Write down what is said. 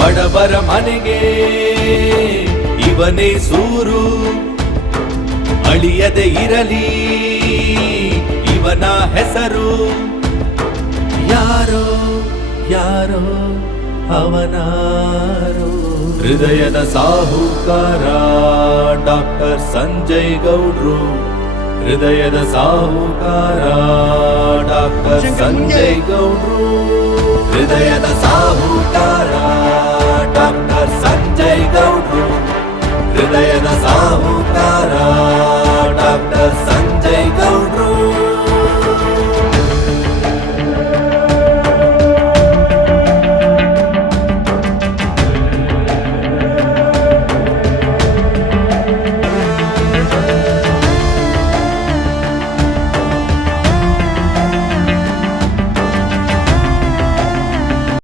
ಬಡವರ ಮನೆಗೆ ಇವನೇ ಸೂರು, ಅಳಿಯದೆ ಇರಲಿ ಇವನ ಹೆಸರು. ಯಾರೋ ಯಾರೋ ಅವನಾರು, ಹೃದಯದ ಸಾಹುಕಾರ ಡಾಕ್ಟರ್ ಸಂಜಯ್ ಗೌಡ್ರು. ಹೃದಯದ ಸಾಹುಕಾರ ಡಾಕ್ಟರ್ ಸಂಜಯ್ ಗೌಡ್ರು. ಹೃದಯದ ಸಾಹುಕಾರ